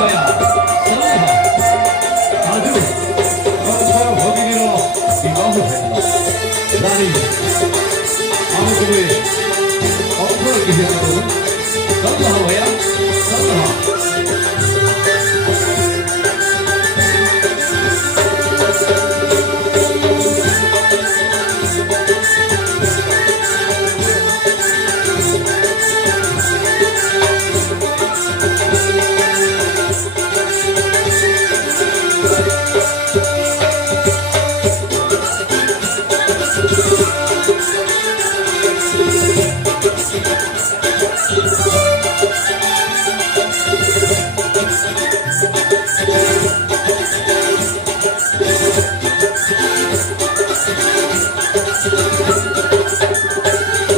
ভয়া সন্ধ্যা আজও পরস্পর ভগিনীর বিবাহ হইল। রানী আমি তুমি অক্ষর গৃহে সন্ধ্যা ভয়া সন্ধ্যা।